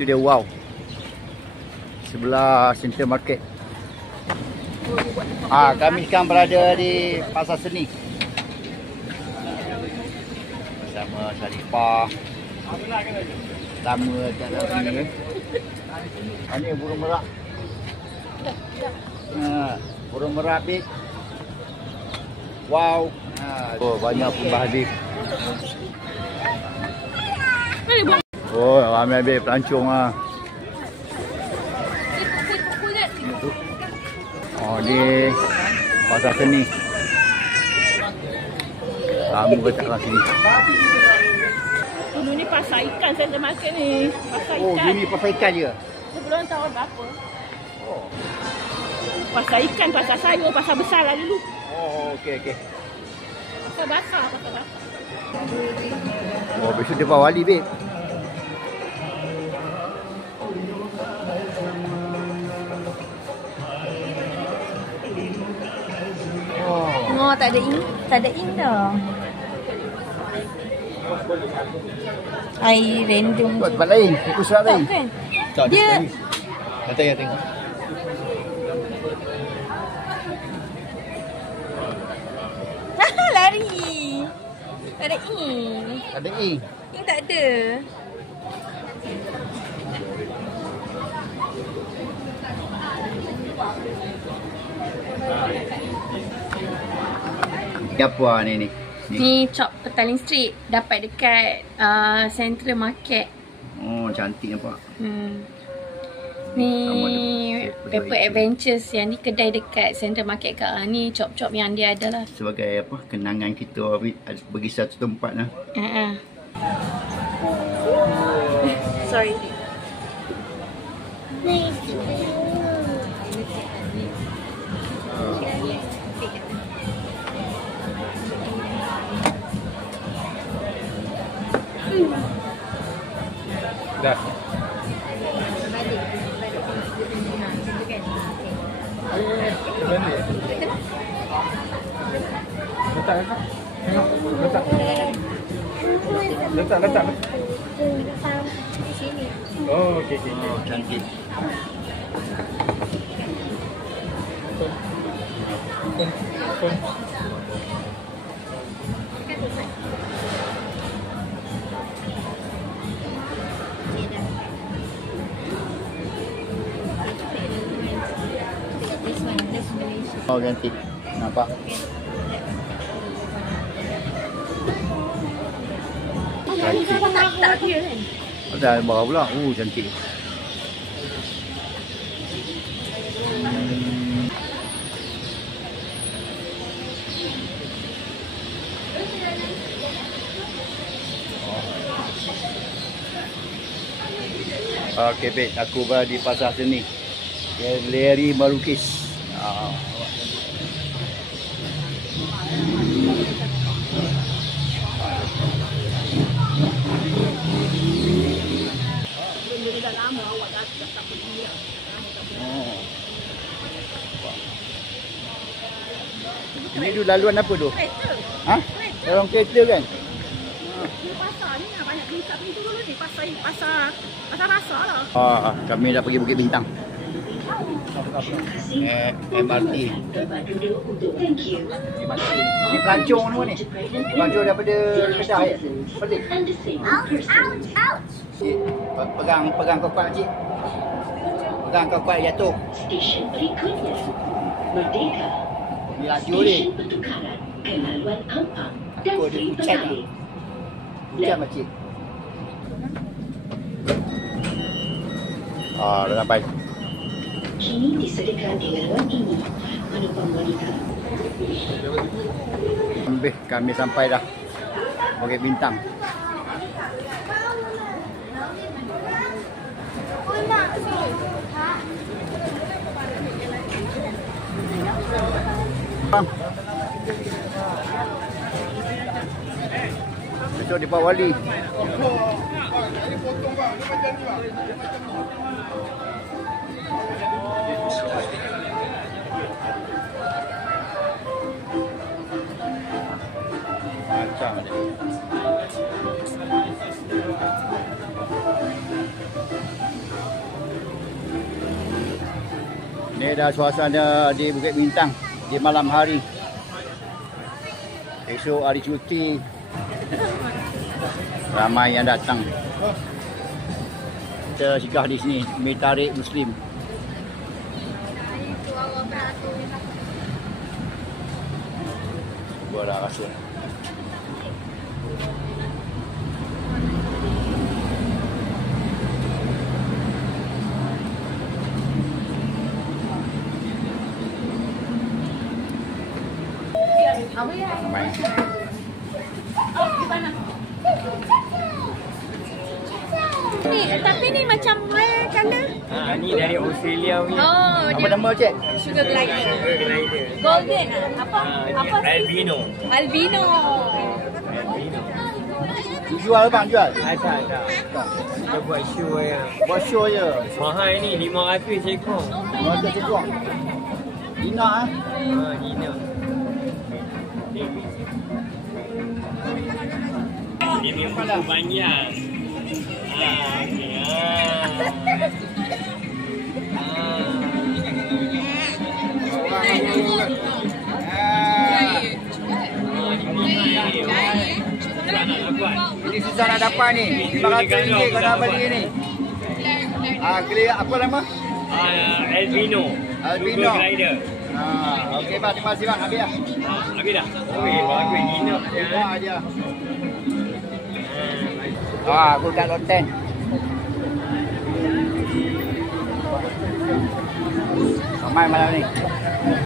Itu dia wow. Sebelah Center Market. Kami sekarang berada di Pasar Seni bersama Sharifah. Pertama kat dalam sini. Ini burung merak. Burung merak big. Wow. Banyak pembahadi. Ramai ambil pelancong Ni Pasar Seni. Lama kat dalam sini. Dulu ni pasar ikan Center Market ni. Pasar ikan. Ini pasar ikan je? Sebelum tahun berapa? Pasar ikan, pasar sayur, pasar besar lah dulu. Okey. Pasar basah. Besok dia bawa wali, babe. Tak ada ing dah. Air random je. Tempat lain, ikut surat lain. Kan? Dia kata ya tengok. Lari. Tak ada ing. Ada ing. Ing tak ada. Apa ni? Ni chop Petaling Street. Dapat dekat Central Market. Cantik nampak. Ni Pepper Adventures. Yang ni kedai dekat Central Market kat. Ni chop-chop yang dia ada lah. Sebagai apa, kenangan kita pergi satu tempat lah. Sorry. Dah. Letak. Di sini. Okey. Cantik. Cantik. Nampak? Tak dia kan? Ada bawah pula. Cantik. Okey, baik. Aku berada di Pasar Seni. Galeri melukis. Ini dulu laluan apa tu? Kereta. Dalam kereta kan? Ni pasar ni lah. Banyak tingkat pintu dulu ni. Pasar basah lah. Kami dah pergi Bukit Bintang. MRT. Ni pelancong semua ni. Pelancong daripada Kedah ya? Pelik. Pegang kau kuat cik. Pegang kau kuat jatuh. Stesen berikutnya Merdeka. Ni laju ni. Stesen pertukaran ke laluan Ampang dan Aku ada Sri hujan ni. Pelai. Hujan makcik. Dah sampai. Kini disediakan di laluan ini penumpang wanita. Kami sampai dah Bukit Bintang. Besok di Pak Wali. Macam ni. Ini dah suasana di Bukit Bintang di malam hari. Esok hari cuti. Ramai yang datang. Kita singgah di sini, Mi Tarik Muslim. Gua dah rasa. Ramai. Ni, tapi ni macam rare colour. Ni dari Australia punya. Oh, Apa dia nama cik? sugar glider. Glider. Golden apa? Apa? Albino. Albino. Albino. Jual bang, jual. Ada. Kita buat show ya. Buat show je. Mahal ni 500 ekor. Macam cukup. Dina ah. Gina. Dia memang panjang. Ini susah nak dapat ni. RM500 kau nak beli ni. Kira apa nama? Albino. Albino. Sugar glider. Okey bang, terima kasih bang. Habis dah. Habis dah? Bagus gina. Wah aja. Aku kat Loten. Ramai malam ni.